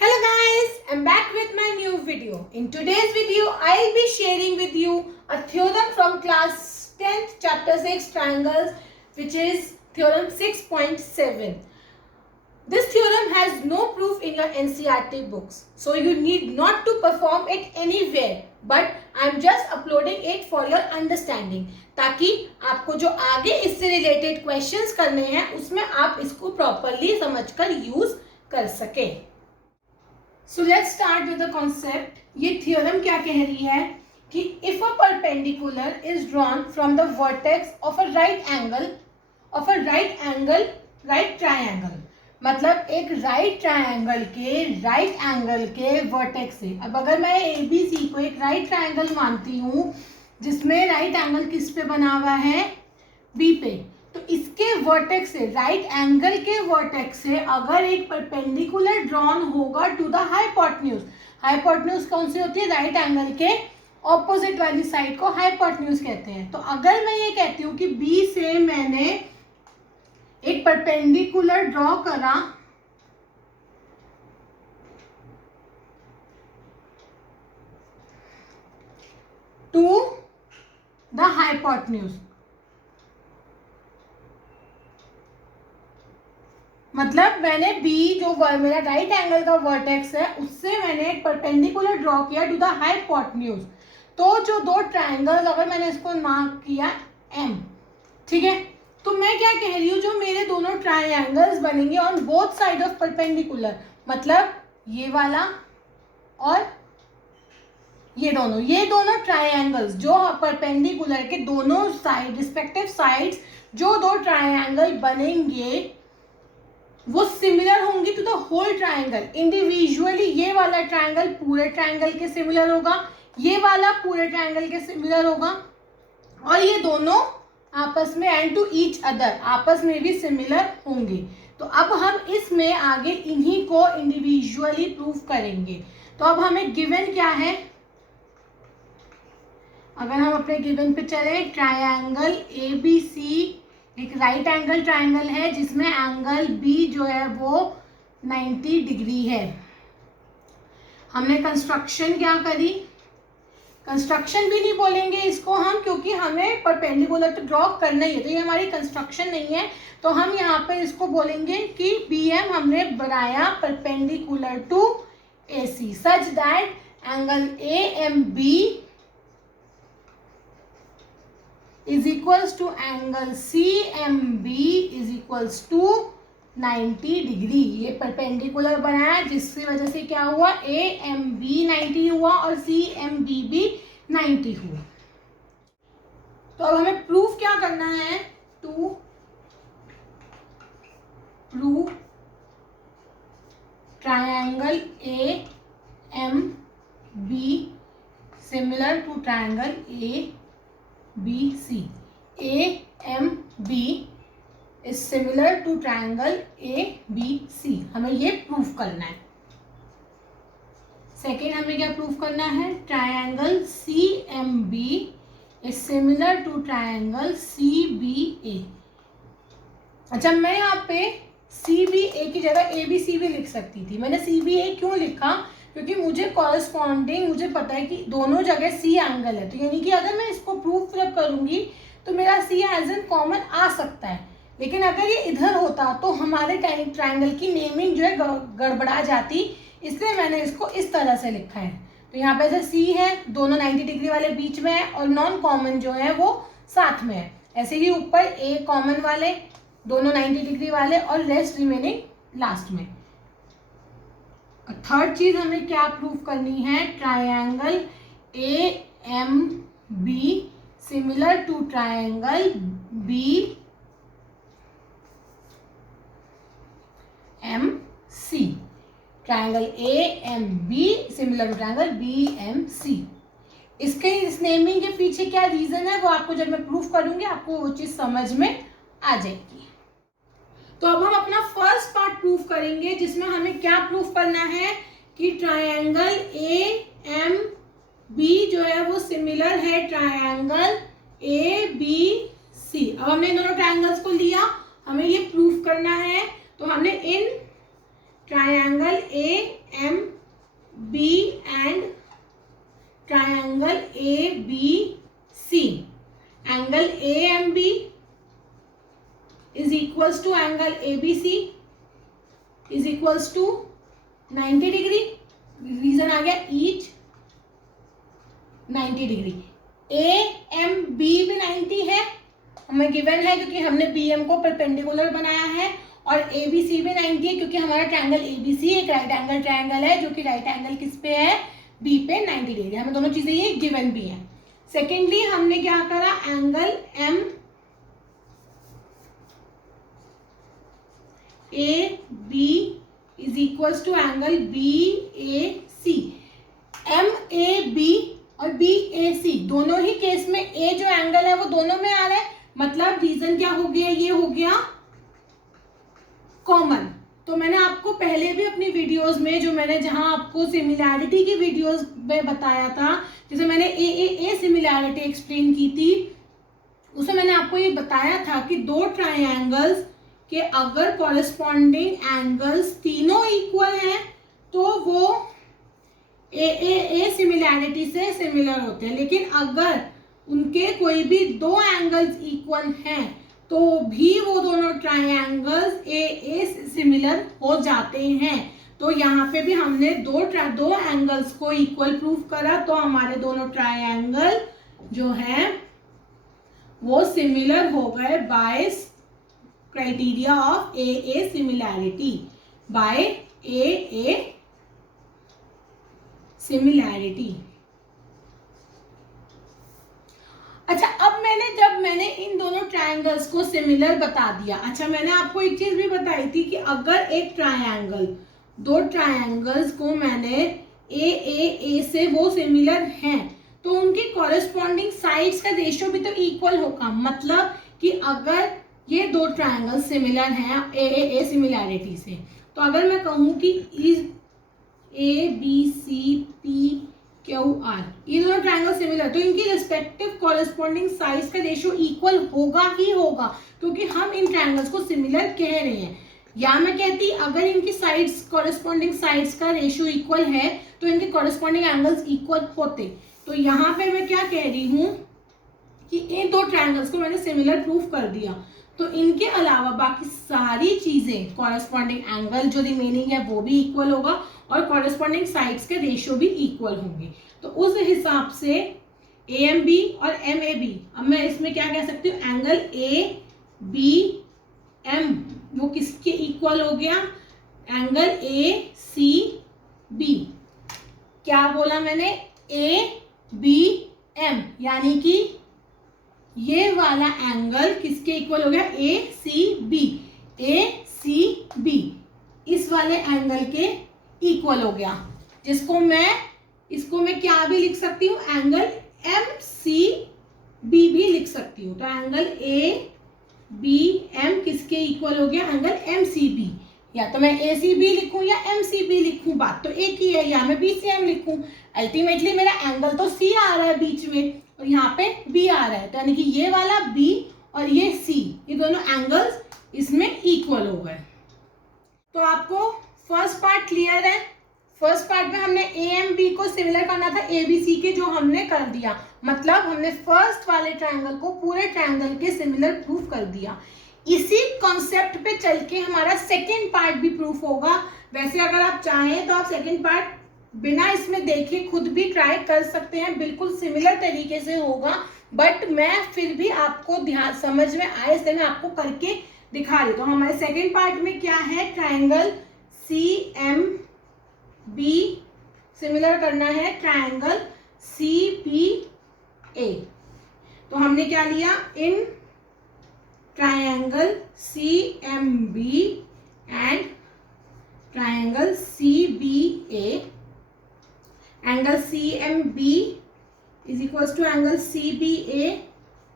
Hello guys, I'm back with my new video. In today's video, I'll be sharing with you a theorem from class 10th chapter 6 triangles, which is theorem 6.7. This theorem has no proof in your NCERT books, so you need not to perform it anywhere, but I'm just uploading it for your understanding, ताकि आपको जो आगे इससे related questions करने हैं उसमें आप इसको प्रॉपरली समझकर यूज कर सकें. So let's start with the concept. ये theorem क्या कह रही है कि if a perpendicular is drawn from the vertex of a right triangle, मतलब एक right triangle के vertex से. अब अगर मैं ABC को एक right triangle मानती हूँ जिसमें right angle किस पे बना हुआ है, B पे, तो इसके वर्टेक्स से, राइट एंगल के वर्टेक्स से अगर एक परपेंडिकुलर ड्रॉन होगा टू द हाइपोटेन्यूज. हाइपोटेन्यूज कौन सी होती है? राइट एंगल के ऑपोजिट वाली साइड को हाइपोटेन्यूज कहते हैं. तो अगर मैं ये कहती हूँ कि बी से मैंने एक परपेंडिकुलर ड्रॉ करा टू द हाइपोटेन्यूज, मतलब मैंने B जो मेरा राइट एंगल का वर्टेक्स है उससे मैंने एक परपेंडिकुलर ड्रॉ किया टू द हाइपोटेन्यूज. तो जो दो ट्रायंगल्स, अगर मैंने इसको मार्क किया M, ठीक है, तो मैं क्या कह रही हूँ, जो मेरे दोनों ट्रायंगल्स बनेंगे on both side of perpendicular, मतलब ये वाला और ये दोनों ट्रायंगल्स जो परपेंडिकुलर के दोनों साइड रिस्पेक्टिव साइड्स जो दो ट्रायंगल बनेंगे वो सिमिलर होंगी to the whole triangle. Individually ये वाला ट्रायंगल पूरे ट्रायंगल के सिमिलर होगा, ये वाला पूरे ट्रायंगल के सिमिलर होगा, और ये दोनों आपस में एंड टू ईच अदर आपस में भी सिमिलर होंगे. तो अब हम इसमें आगे इन्हीं को इंडिविजुअली प्रूव करेंगे. तो अब हमें गिवन क्या है, अगर हम अपने गिवन पे चले, ट्रायंगल ABC एक राइट एंगल ट्रायंगल है जिसमें एंगल B जो है वो 90 डिग्री है. हमने कंस्ट्रक्शन क्या करी, कंस्ट्रक्शन भी नहीं बोलेंगे इसको हम, क्योंकि हमें परपेंडिकुलर तो ड्रॉ करना ही है, तो ये हमारी कंस्ट्रक्शन नहीं है. तो हम यहाँ पे इसको बोलेंगे कि BM हमने बनाया perpendicular to AC such that angle AMB is equals to angle CMB is equals to 90 degree. ये परपेंडिकुलर बनाया जिसकी वजह से क्या हुआ, AMB 90 हुआ और CMB भी 90 हुआ. तो अब हमें प्रूफ क्या करना है, to prove triangle AMB similar to triangle ABC. AMB is similar to triangle ABC. हमें ये प्रूफ करना है. सेकेंड हमें क्या प्रूफ करना है, triangle CMB is similar to triangle CBA. अच्छा, मैं यहाँ पे CBA की जगह ABC भी लिख सकती थी. मैंने CBA क्यों लिखा, क्योंकि मुझे कॉरस्पॉन्डिंग मुझे पता है कि दोनों जगह C एंगल है. तो यानी कि अगर मैं इसको प्रूफ फिलअप करूंगी तो मेरा C एज एन कॉमन आ सकता है. लेकिन अगर ये इधर होता तो हमारे ट्रायंगल की नेमिंग जो है गड़बड़ा जाती, इसलिए मैंने इसको इस तरह से लिखा है. तो यहाँ पे ऐसे C है, दोनों 90 डिग्री वाले बीच में है और नॉन कॉमन जो है वो साथ में है. ऐसे ही ऊपर A कॉमन वाले, दोनों 90 डिग्री वाले और रेस्ट रिमेनिंग लास्ट में. थर्ड चीज हमें क्या प्रूफ करनी है, triangle AMB similar to triangle BMC. Triangle AMB similar to triangle BMC. इसके इस नेमिंग के पीछे क्या रीजन है वो आपको जब मैं प्रूफ करूंगी आपको वो चीज समझ में आ जाएगी. तो अब हम अपना फर्स्ट पार्ट प्रूफ करेंगे जिसमें हमें क्या प्रूफ करना है कि ट्रायंगल AMB जो है वो सिमिलर है ट्रायंगल ABC. अब हमने दोनों ट्रायंगल्स को लिया, हमें ये प्रूफ करना है. तो हमने इन triangle AMB is equals to angle ABC is equals to 90 degree. Reason आ गया ईच 90 डिग्री। AMB भी 90 है, हमें गिवन है क्योंकि हमने BM को परपेंडिकुलर बनाया है, और ABC भी 90 है क्योंकि हमारा ट्रायंगल ABC एक राइट एंगल ट्रायंगल है जो कि राइट एंगल किस पे है, B पे 90 डिग्री। हमें दोनों चीजें ये गिवन भी है। सेकेंडली हमने क्या करा, angle MAB is equals to angle BAC। MAB और BAC दोनों ही केस में A जो एंगल है वो दोनों में आ रहा है, मतलब रीजन क्या हो गया, ये हो गया कॉमन। तो मैंने आपको पहले भी अपनी वीडियोस में जो मैंने जहां आपको सिमिलैरिटी की वीडियोस में बताया था, जैसे मैंने ए सिमिलैरिटी एक्सप्लेन की थी, उसमें मैंने आपको ये बताया था कि दो ट्रायंगल्स के अगर कॉरेस्पॉन्डिंग एंगल्स तीनों इक्वल हैं तो वो ए सिमिलैरिटी से सिमिलर होते हैं, लेकिन अगर उनके कोई भी दो एंगल्स इक्वल हैं तो भी वो दोनों ट्रायंगल्स ए से सिमिलर हो जाते हैं। तो यहाँ पे भी हमने दो एंगल्स को इक्वल प्रूव करा, तो हमारे दोनों ट्रायंगल जो है वो सिमिलर हो गए by criteria of A similarity, by A similarity. अच्छा, अब जब मैंने इन दोनों ट्रायंगल्स को सिमिलर बता दिया, अच्छा मैंने आपको एक चीज भी बताई थी कि अगर एक ट्रायंगल, दो ट्रायंगल्स को मैंने ए से वो सिमिलर हैं तो उनकी कॉरेस्पॉन्डिंग साइड्स का रेशियो भी तो इक्वल होगा। मतलब कि अगर ये दो ट्रायंगल सिमिलर हैं ए सिमिलैरिटी से, तो अगर मैं कहूँ कि इज ABCPQR ये दोनों ट्रायंगल सिमिलर, तो इनकी रिस्पेक्टिव कॉरेस्पॉन्डिंग साइड्स का रेशियो इक्वल होगा ही होगा, क्योंकि हम इन ट्रायंगल्स को सिमिलर कह रहे हैं। या मैं कहती अगर इनकी साइड्स कॉरेस्पॉन्डिंग साइड्स का रेशियो इक्वल है तो इनके कॉरेस्पॉन्डिंग एंगल्स इक्वल होते। तो यहाँ पे मैं क्या कह रही हूँ कि इन दो ट्रायंगल्स को मैंने सिमिलर प्रूफ कर दिया, तो इनके अलावा बाकी सारी चीजें कॉरेस्पॉन्डिंग एंगल जो रिमेनिंग है वो भी इक्वल होगा और कॉरेस्पॉन्डिंग साइड्स के रेशियो भी इक्वल होंगे। तो उस हिसाब से AMB और MAB, अब मैं इसमें क्या कह सकती हूँ, एंगल ABM वो किसके इक्वल हो गया, एंगल ACB। क्या बोला मैंने, ABM, यानी कि ये वाला एंगल किसके इक्वल हो गया, ACB इस वाले एंगल के इक्वल हो गया, इसको मैं क्या भी लिख सकती हूँ, एंगल MCB भी लिख सकती हूँ। तो एंगल ABM किसके इक्वल हो गया, एंगल MCB। या तो मैं ACB लिखूं या MCB लिखूं, बात तो एक ही है, या मैं BCM लिखूं। अल्टीमेटली मेरा एंगल तो C आ रहा है बीच में और यहाँ पे B आ रहा है, तो यानी कि ये वाला B और ये C, ये दोनों एंगल्स इसमें इक्वल हो गए। तो आपको फर्स्ट पार्ट क्लियर है। फर्स्ट पार्ट में हमने AMB को सिमिलर करना था ABC के, जो हमने कर दिया, मतलब हमने फर्स्ट वाले ट्रायंगल को पूरे ट्रायंगल के सिमिलर प्रूफ कर दिया। इसी कॉन्सेप्ट पे चल के हमारा सेकेंड पार्ट भी प्रूफ होगा। वैसे अगर आप चाहें तो आप सेकेंड पार्ट बिना इसमें देखे खुद भी ट्राई कर सकते हैं, बिल्कुल सिमिलर तरीके से होगा, बट मैं फिर भी आपको ध्यान समझ में आए इसलिए मैं आपको करके दिखा रही हूँ। तो हमारे सेकेंड पार्ट में क्या है, ट्रायंगल CMB सिमिलर करना है ट्रायंगल CPA। तो हमने क्या लिया, in triangle CMB and triangle CBA, angle CMB is equals to angle CBA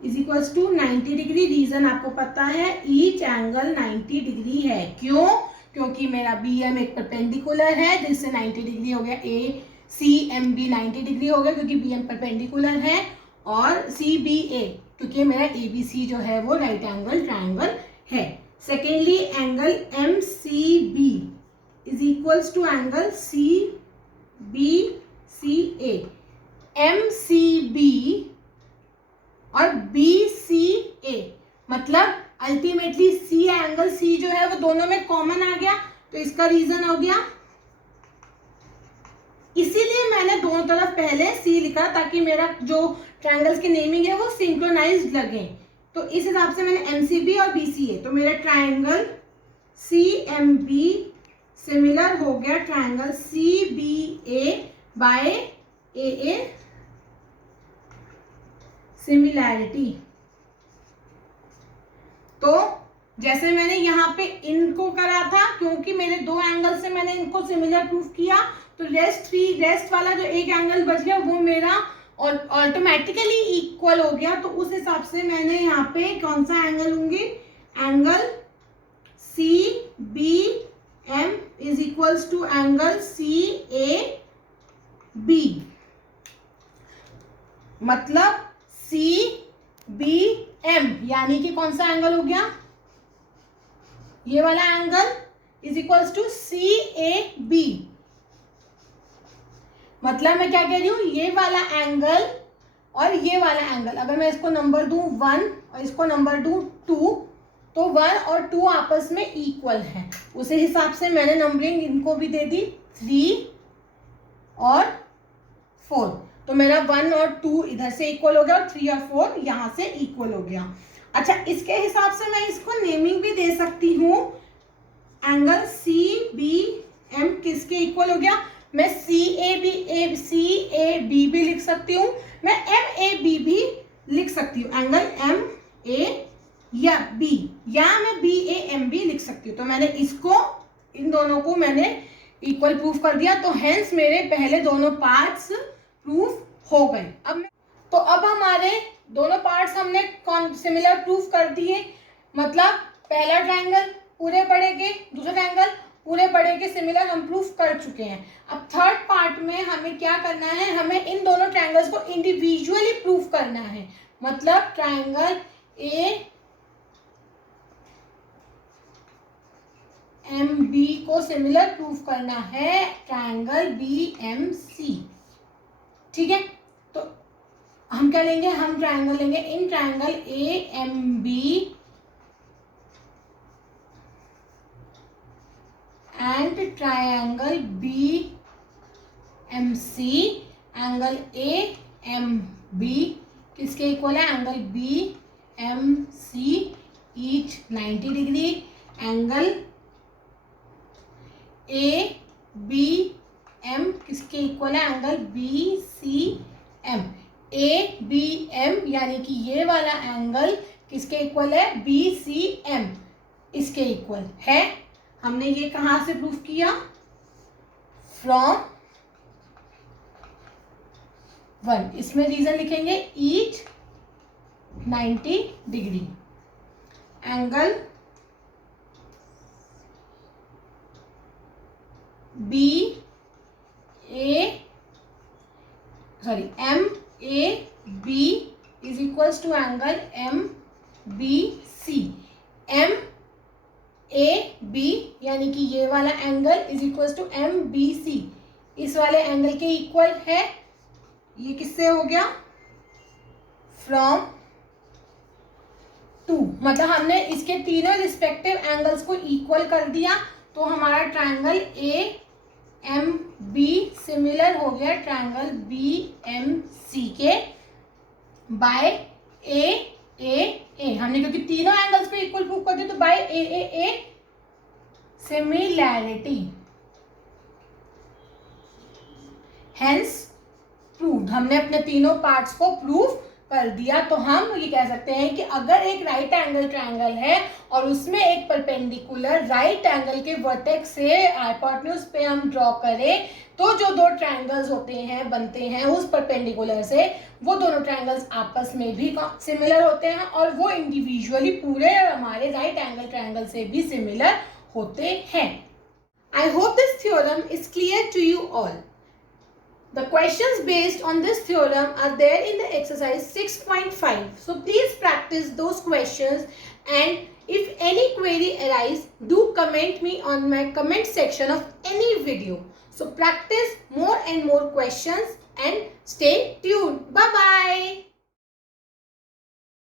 is equals to 90 degree. Reason आपको पता है, ईच एंगल 90 डिग्री है। क्यों? क्योंकि मेरा BM एक परपेंडिकुलर है जिससे 90 डिग्री हो गया, CMB 90 डिग्री हो गया क्योंकि BM परपेंडिकुलर है, और CBA क्योंकि मेरा ABC जो है वो राइट एंगल ट्रायंगल है। Secondly angle MCB is equals to angle CBCA। MCB और BCA मतलब अल्टीमेटली सी एंगल सी जो है वो दोनों में कॉमन आ गया, तो इसका रीजन हो गया, इसीलिए मैंने दोनों तरफ पहले सी लिखा ताकि मेरा जो ट्रायंगल्स की नेमिंग है वो सिंक्रोनाइज्ड लगे। तो इस हिसाब से मैंने एमसीबी और बीसीए, तो मेरा ट्रायंगल सीएमबी सिमिलर हो गया ट्रायंगल सीबीए बाय एए सिमिलैरिटी। तो जैसे मैंने यहाँ पे इनको करा था, क्योंकि मेरे दो एंगल से मैंने इनको सिमिलर प्रूफ किया, तो रेस्ट वाला जो एक एंगल बच गया वो मेरा ऑटोमेटिकली इक्वल हो गया। तो उस हिसाब से मैंने यहाँ पे कौन सा एंगल लूंगी, angle C B M is equals to angle C A B, मतलब सी बी एम यानी कि कौन सा एंगल हो गया, ये वाला angle is equals to C A B. मतलब मैं क्या कह रही हूं, ये वाला एंगल और ये वाला एंगल, अगर मैं इसको नंबर दूं 1 और इसको नंबर दूं 2, तो 1 और 2 आपस में इक्वल है। उसी हिसाब से मैंने नंबरिंग इनको भी दे दी 3 और 4, तो मेरा 1 और 2 इधर से इक्वल हो गया और 3 और 4 यहां से इक्वल हो गया। अच्छा, इसके हिसाब से मैं इसको नेमिंग भी दे सकती हूँ, एंगल सी बी एम किसके इक्वल हो गया, मैं सी ए बी भी लिख सकती हूँ, मैं एम ए बी भी लिख सकती हूँ, एंगल एम ए या बी, या मैं बी ए एम भी लिख सकती हूँ। तो मैंने इसको, इन दोनों को मैंने इक्वल प्रूफ कर दिया, तो हेंस मेरे पहले दोनों पार्ट्स प्रूफ हो गए। अब हमारे दोनों पार्ट्स हमने सिमिलर प्रूफ कर दिए, मतलब पहला ट्रायंगल पूरे बड़े के, दूसरा ट्रायंगल पूरे बड़े के सिमिलर हम प्रूफ कर चुके हैं। अब थर्ड पार्ट में हमें क्या करना है, हमें इन दोनों ट्रायंगल्स को इंडिविजुअली प्रूफ करना है। मतलब ट्रायंगल ए एम बी को सिमिलर प्रूफ करना है ट्रायंगल बी एम सी। ठीक है, तो हम क्या लेंगे, हम ट्रायंगल लेंगे, in triangle A M B and triangle B M C, angle A M B किसके इक्वल है, angle B M C each 90 degree, angle A B M किसके इक्वल है, angle B C M, A B M यानी कि ये वाला angle किसके equal है, बी सी एम इसके इक्वल है। हमने ये कहां से प्रूफ किया, फ्रॉम 1, इसमें रीजन लिखेंगे each 90 degree, angle B M A B is equals to angle M B C, M A B यानी कि ये वाला angle is equals to M B C, इस वाले एंगल के इक्वल है। ये किससे हो गया, फ्रॉम 2, मतलब हमने इसके तीनों रिस्पेक्टिव एंगल्स को इक्वल कर दिया, तो हमारा triangle A M B similar हो गया ट्रायंगल बी एम सी के बाय ए हमने, क्योंकि तीनों एंगल्स पे इक्वल प्रूफ कर दिया, तो by A similarity, hence proved, हमने अपने तीनों पार्ट्स को प्रूफ कर दिया। तो हम ये कह सकते हैं कि अगर एक राइट एंगल ट्रायंगल है और उसमें एक परपेंडिकुलर राइट एंगल के वर्टेक्स से हाइपोटेन्यूज पे हम ड्रॉ करें, तो जो दो ट्रायंगल्स होते हैं, बनते हैं उस परपेंडिकुलर से, वो दोनों ट्रायंगल्स आपस में भी सिमिलर होते हैं और वो इंडिविजुअली पूरे हमारे राइट एंगल ट्रायंगल से भी सिमिलर होते हैं। I hope this theorem is clear to you all. The questions based on this theorem are there in the exercise 6.5. So please practice those questions, and if any query arise, do comment me on my comment section of any video. So practice more and more questions and stay tuned. Bye bye.